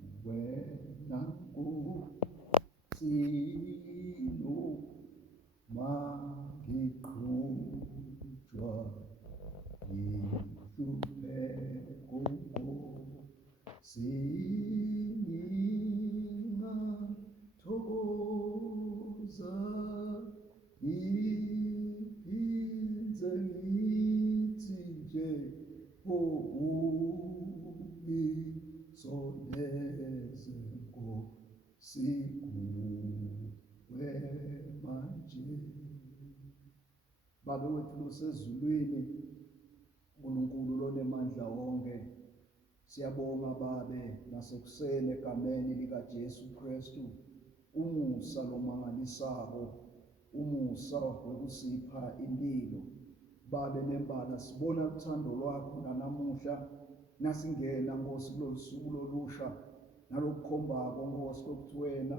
kuwena Nkosi mangiqhutshwa yihlupheko singingathokoza ngiphindze ngithi nje ungisondeze Nkosi kuwe manje. Baba wethu usezulwini, uNkulunkulu lonemandla wonke, siyabonga Babe nasekuseni egameni likaJesu Kristu, umusa lomangalisayo, umusa wokusipha impilo. Babe nembala sibona uthando lwakho nanamuhla nasingena Nkosi kulolu suku lolusha nalokukhombako Nkosi kokuthi wena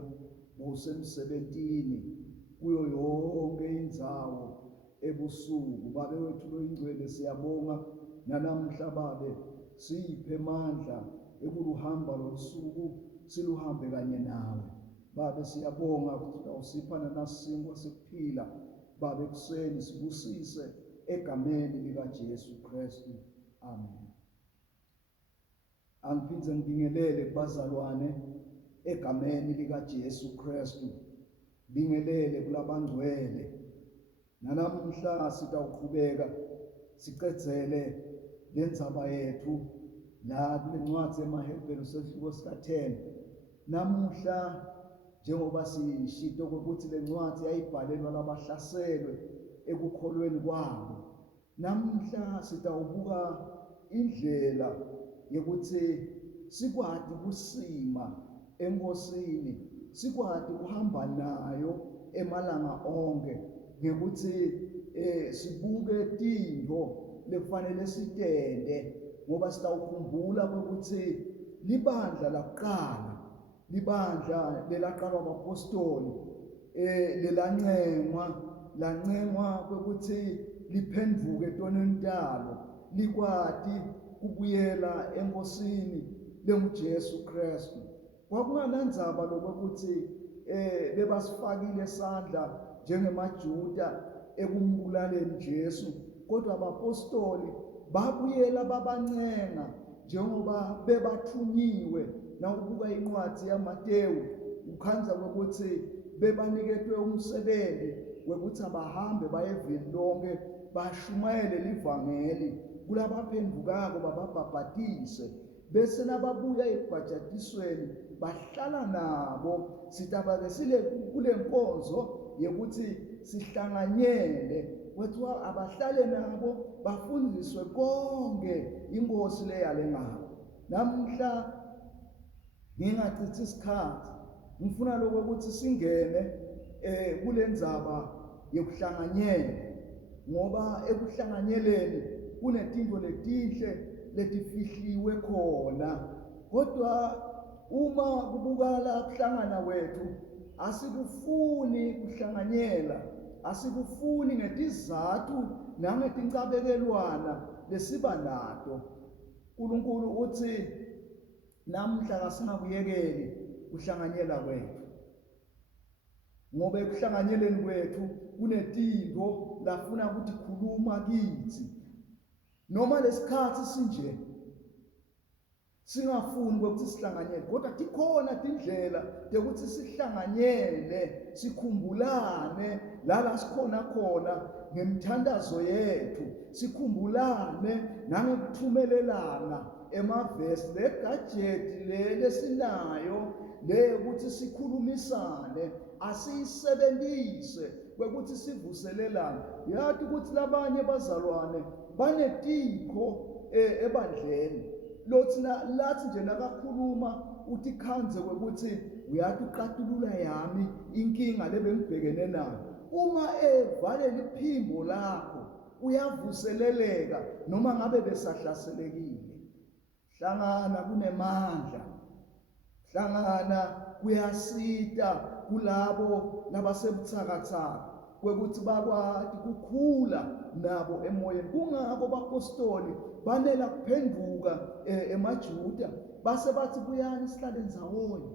usemsebentini kuyo yonke indzawo ebusuku. Babe wethu loyingcwele siyabonga nanamhla Babe, siphe mandla ekuluhamba losuku siluhambe kanye nawe. Babe siyabonga ukuthi awusipha nanasinkwa sekuphila. Babe kuseni sibusise egameni likaJesu Kristu. Amen. Angiphindze ngibingelele kubazalwane egameni likaJesu Kristu. Bingelele kulabangcwele. Nanamhla sitawuqhubeka sicedzele lendzaba yethu la kulencwadzi yemaHebheru sehluko sika-10. Namuhla njengoba sishito ukuthi lencwadzi yayibhalelwa labahlaselwe ekukholweni kwabo. Namuhla sitawubuka indlela yokuthi sikwati kusima eNkosini, sikwati kuhamba nayo emalanga onke, ngekuthi sibuke tintfo lefanele sitende, ngoba sitawukhumbula ukuthi libandla lakuqala, libandla lelaqalwa abapostoli, lancengwa ukuthi liphendvuke etonweni talo, likwati kubuyela eNkosini lenguJesu Kristu. Kwakunganandzaba lokuthi bebasifakile esandla njengemaJuda ekumbulaleni Jesu, kodwa abapostoli babuyela babancenga njengoba bebathunyiwe. Nawubuka incwadzi yaMateyu ukhanza ukuthi bebaniketwe umsebenzi wekuthi abahambe baye eveni lonke bashumayele livangeli kulabaphendukako bababhabhatise, bese nababuya ekubhajatisweni bahlala nabo. Sitabake sile kule nkonzo yokuthi sihlanganyele, kwethiwa abahlale nabo bafundiswe konke inkosi leyale ngabo. Namhla ngingachithi isikhathi, ngifuna lokho ukuthi singene kule ndzaba yokuhlanganyela, ngoba ekuhlanganyeleni kunetinto letinhle letifihliwe khona. Kodwa uma kubukala kuhlangana kwethu, asikufuni kuhlanganyela, asikufuni ngetizathu nangetincabekelwana lesiba nato. uNkulunkulu uthi namhla kasingakuyekeli kuhlanganyela kwethu, ngoba ekuhlanganyeleni kwethu kunetinto lafuna ukuthi khuluma kithi. Noma lesikhathi sinje singafuni ukuthi sihlanganyele, kodwa tikhona tindlela tekuthi sihlanganyele, sikhumbulane la sikhona khona ngemthandazo yethu, sikhumbulane nangekuthumelelana emavesi, legajeti lesinayo le ukuthi sikhulumisane, asiyisebenzise kwekuthi sivuselelane. Yathi ukuthi labanye bazalwane banetikho ebandleni, lathi nje nakakhuluma uthi khanze kwekuthi uyathi uqatulula yami inkinga lebengibhekene nayo. Uma evalela iphimbo lakho uyavuseleleka noma ngabe besahlaselekile. Hlangana kunemandla, hlangana kuyasita kulabo labasebuthakathaka kwekuthi bakwati kukhula nabo emoyeni. Kungako abapostoli banela kuphenduka emaJuda base bathi buyani sihlale ndawonye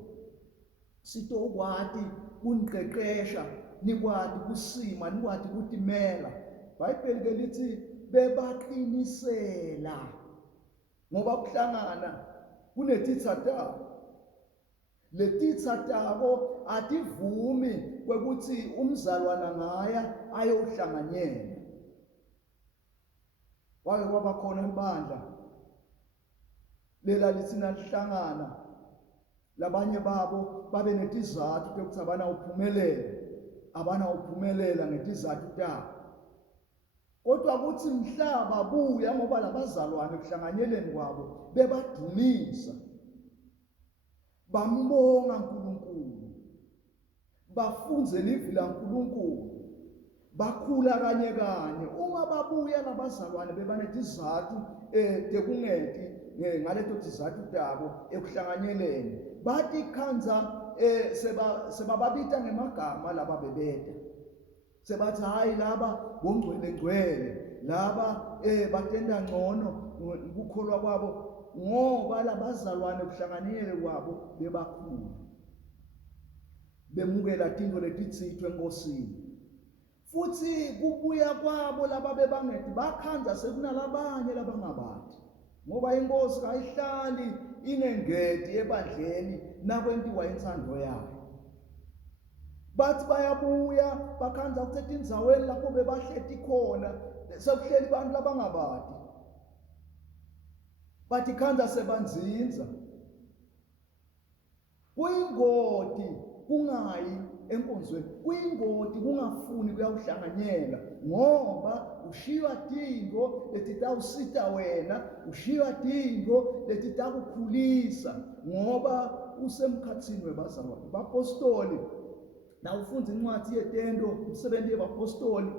sitokwati kuniqeqesha nikwati kusima nikwati kutimela. iBhayibheli ke lithi bebaqinisela ngoba ukuhlangana kunetithatako. Letithatako ativumi kwekuthi umzalwana ngaya ayohlanganyela. Wake kwaba khona ibandla lela lithina lihlangana labanye babo babe netizathu ukuthi abana uphumelela ngetizathu tabo. Kodwa kuthi mhlaba buya ngoba labazalwane kuhlanganyeleni kwabo bebadumisa bambonga uNkulunkulu bafunze livi laNkulunkulu bakhula kanye uma babuya labazalwane bebanetizathu tekungeti ngaleto tizathu tabo ekuhlanganyeleni bathi khanza sebababita ngemagama laba bebeta sebathi hayi laba bongcwele laba batenda ngcono ukukholwa kwabo ngoba labazalwane kuhlanganyele kwabo bebakhulu bemukela tinto letitsitwe enkosini. Futhi kubuya kwabo laba bebangeti bakhanza sekunalabanye labangabathi ngoba inkosi kayihlali inengeti ebandleni nakwentiwa intsando yayo. Bathi bayabuya bakhanza ukuthi etindzaweni lapho bebahleti khona sekuhleli abantu labangabati bathi khanza sebanzinza kuyingoti kungayi enkonzweni kuyingoti kungafuni kuyawuhlanganyela ngoba ushiywa tinto letitawusita wena ushiywa tinto letitakukhulisa ngoba usemkhatsini webazalwane bapostoli. Na ufunza incwadi yetento umsebenzi yebapostoli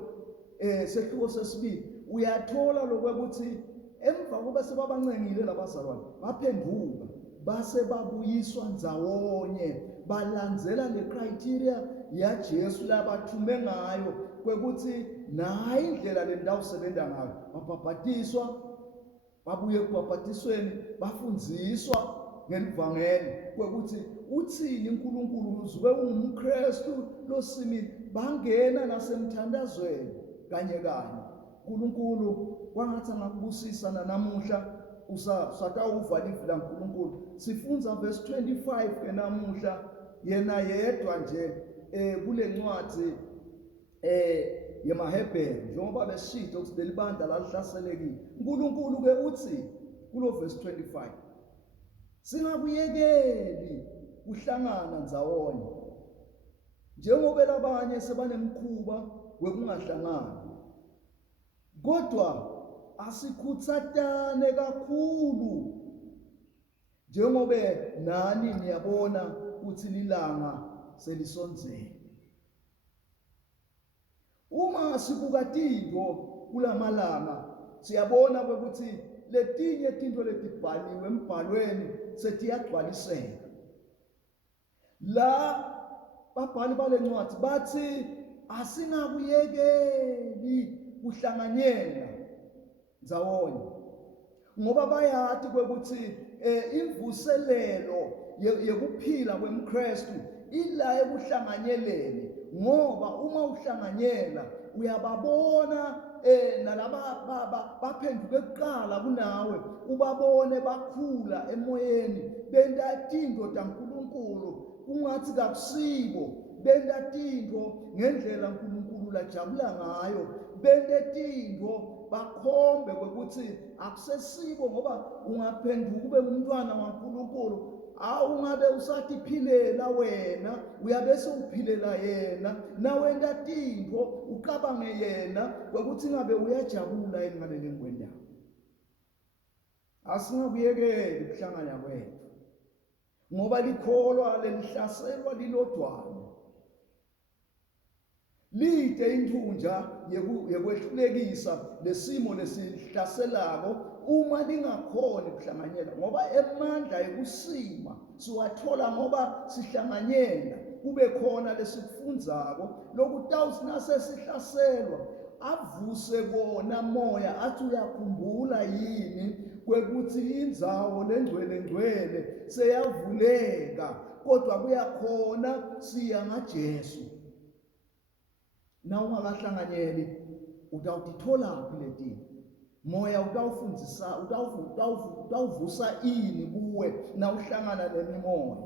sehluko sesibili uyathola lokuthi emva kokuba sebabancengile labazalwane baphenduka base babuyiswa ndawonye balandzela le criteria yaJesu labathume ngayo kwekuthi nayi indlela le ndawo sebenza ngayo babhabhatiswa babuye kubhabhatisweni bafundziswa ngelivangeli kwekuthi uthini uNkulunkulu uzube ungumKristu losimile bangena nasemthandazweni kanye uNkulunkulu kwangathi angakubusisa namuhla usatawuva livi laNkulunkulu. Sifundza verse 25 ke namuhla yena yedwa nje kule ncwadi yemaHebheru njengoba beshido ukuthi lelibandla lalihlaselekile. uNkulunkulu ke uthi kulo verse 25 singakuyekeli uhlangana ndawonye njengoba labanye sebanemkhuba wekungahlangani kodwa asikhuthatane kakhulu njengoba nani niyabona ukuthi lilanga selisonzele. Uma sibuka tinto kulamalanga siyabona ukuthi letinye tinto letibhaliwe embhalweni setiyagcwaliseka. La babhali balencwadi bathi asingakuyekeli kuhlanganyela ndawonye ngoba bayathi ukuthi imvuselelo yekuphila kwemKristu ila ekuhlanganyeleni ngoba uma uhlanganyela uyababona nalaba baphenduke kuqala kunawe ubabone bakhula emoyeni benta tinto taNkulunkulu kungathi kakusibo benta tinto ngendlela uNkulunkulu lajabula ngayo bente tinto bakhombe kwekuthi akusesibo ngoba ungaphenduka ube umntwana kaNkulunkulu awungabe usatiphilela wena uyabese uphilela yena nawenda tinto ucabange yena kwekuthi ngabe uyajabula engaleni ngwenda. Asingakuyekeli ukuhlangana kwethu ngoba likholwa lelihlaselwa lilodwana lide inthunja yekwehlulekisa lesimo lesihlaselako uma lingakhoni kuhlanganyela ngoba emandla ekusima siwathola ngoba sihlanganyela kube khona lesikufundzako lokutawusinase sihlaselwa avuse kona moya athi uyakhumbula yini kwekuthi indzawo lengcwele seyavuleka kodwa kuyakhona siya ngaJesu. Na ungakahlanganyeli utawutithola leti moya utawufundzisa utawuvusa ini kuwe na uhlangana nemimoya.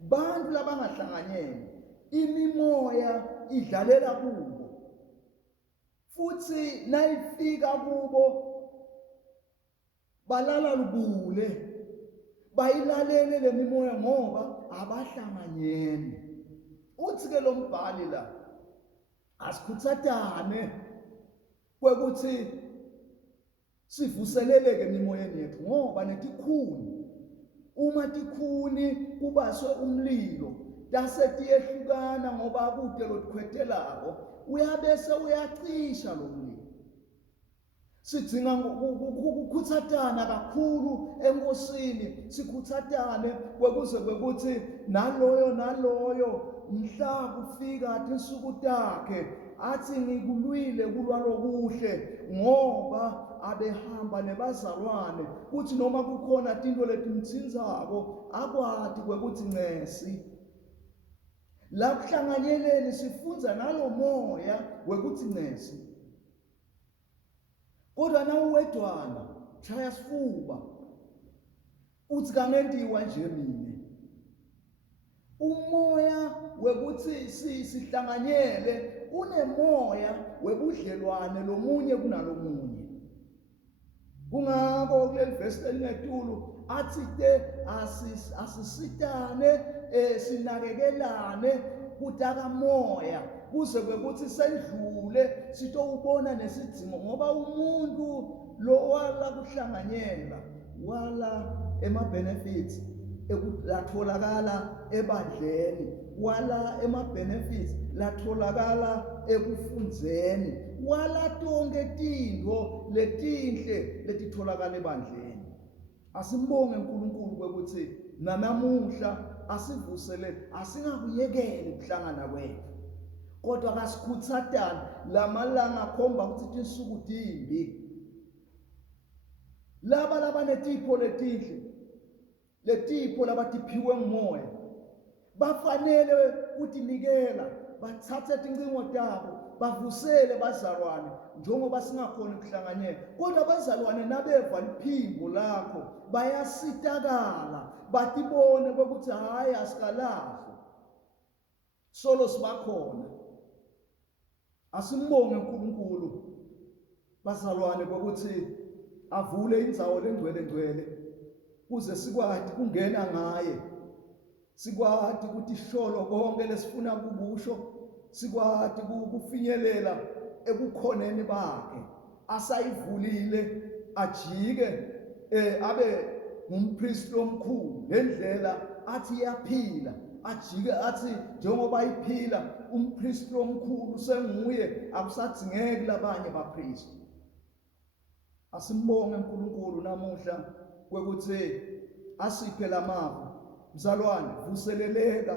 Bantu labangahlanganyeli imimoya idlalela kubo futhi nayifika kubo balala lubule bayilalele lemimoya ngoba abahlanganyeli. Uthi ke lo mbhali la asikhuthathane kwekuthi sivuseleleke emimoyeni yethu ngoba netikhuni uma tikhuni kubaswe umlilo dase tiyehlukana ngoba kude lotikhwetelako uyabese uyacisha lo mlilo. Sidinga ukukhuthathana kakhulu enkosini, sikhuthathane kwekuthi naloyo mhla kufika athi insuku takhe athi ngikulwile kulwa lokuhle ngoba abehamba nebazalwane kuthi noma kukhona tinto letimtsindzako akwati kwekuthi ncesi. La kuhlanganyeleni sifundza nalo moya wekuthi ncesi. Kodwa na uwedwana chaya sifuba uthi kangentiwa nje mina. Umoya wekuthi sihlanganyele unemoya webudlelwane lomunye kunalomunye. Kungako kuleli verse elingetulu athi te asisitane sinakekelane kutaka moya kuze kwekuthi sendlule sitowubona nesidzingo ngoba umuntu lo wala kuhlanganyela wala ema-benefits latholakala ebandleni, wala ema-benefits latholakala ekufundzeni, wala tonke tintfo letinhle letitholakala ebandleni. Asimbonge uNkulunkulu kwekuthi nanamuhla asivuselele asingakuyekeli ukuhlangana kwethu kodwa kasikhuthathane lamalanga akhomba ukuthi tinsuku timbi. Laba labanetipho letinhle letipho labatiphiwe ngumoya bafanele kutinikela bathathe tincingo tabo bavusele bazalwane njengoba singakhona ukuhlanganyela kodwa bazalwane nabeva liphimbo lakho bayasitakala batibone kwekuthi hayi asikalahle solo sibakhona. Asimbonge uNkulunkulu bazalwane kwekuthi avule indzawo lengcwele kuze sikwati kungena ngaye, sikwati ukuthi sholo konke lesifuna kukusho, sikwati kufinyelela ekukhoneni bakhe. Asayivulile ajike abe ngumpriest omkhulu ngendlela athi yaphila ajike athi njengoba iphila umpriest omkhulu senguye akusadzingeki labanye bapriest. Asimbonge uNkulunkulu namuhla kwekuthi asiphe lamavu. Mzalwane vuseleleka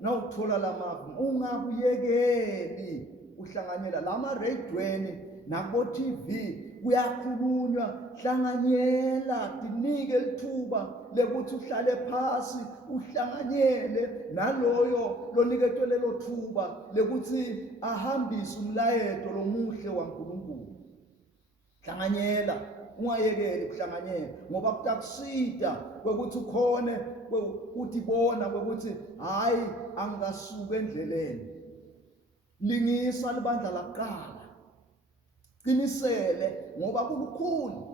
nawuthola lamavu ungakuyekeli uhlanganyela lama radioweni nabo TV kuyakhulunywa hlanganyela tinike lithuba lekuthi uhlale phasi uhlanganyele naloyo loniketwe lelo thuba lekuthi ahambise umlayeto lomuhle waNkulunkulu. Hlanganyela ungayekeli kuhlanganyela ngoba kutakusida kwekuthi ukhone utibona kwekuthi hayi angikasuka endleleni. Lingisa libandla laqala qinisele ngoba kulukhuni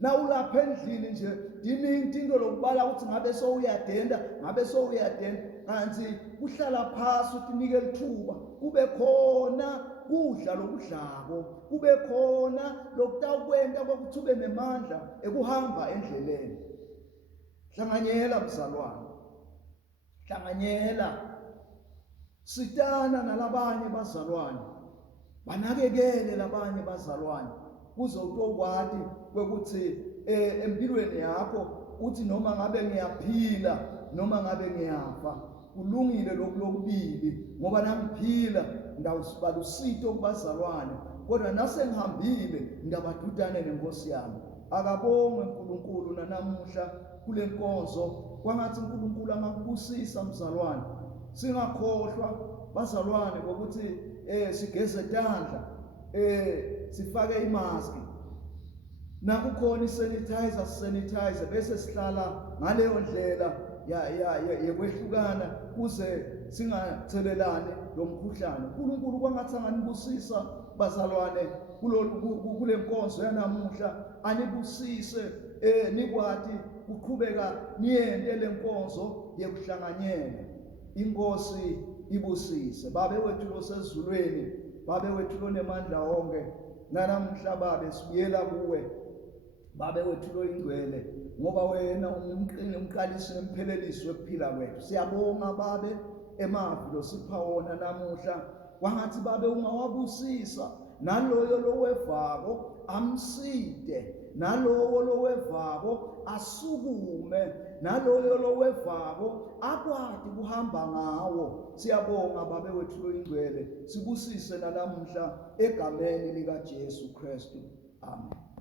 na ulapha endlini nje diningi tinto lokubala ukuthi ngabe sowuyadenda kanti uhlala phasi utinike lithuba kube khona kudla lokudlako kube khona lokutawukwenta kokuthi ube nemandla ekuhamba endleleni. Hlanganyela mzalwane, hlanganyela sitana nalabanye bazalwane banakekele labanye bazalwane kuze utokwati kwekuthi empilweni yakho uthi noma ngabe ngiyaphila noma ngabe ngiyafa kulungile lokubili ngoba nangiphila ndawusibala usito kubazalwane kodwa nasengihambile ngabadudane nenkosi yami. Akabongwe uNkulunkulu nanamuhla kule nkonzo, kwangathi uNkulunkulu angakubusisa mzalwane. Singakhohlwa bazalwane ukuthi sigeze tandla, sifake imaski, nakukhona isanitizer sanitizer, bese sihlala ngaleyo ndlela yekwehlukana kuze singathelelani lo mkhuhlane. uNkulunkulu kwangathi anganibusisa bazalwane kule nkonzo yanamuhla, anibusise nikwati kuqhubeka niyente le nkonzo yekuhlanganyela. Inkosi ibusise. Babe wethu losezulwini, babe wethu lonemandla onke, nanamuhla babe sibuyela kuwe, babe wethu loyingcwele, ngoba wena umqalisi nemphelelisi wekuphila kwethu. Siyabonga babe emavi losipha wona namuhla, kwangathi babe ungawabusisa naloyo lowevako amside, nalowo lowevako asukume, naloyo lowevako akwati kuhamba ngawo. Siyabonga babe wethu loyingcwele, sibusise nanamuhla egameni lika Jesu Kristu. Amen.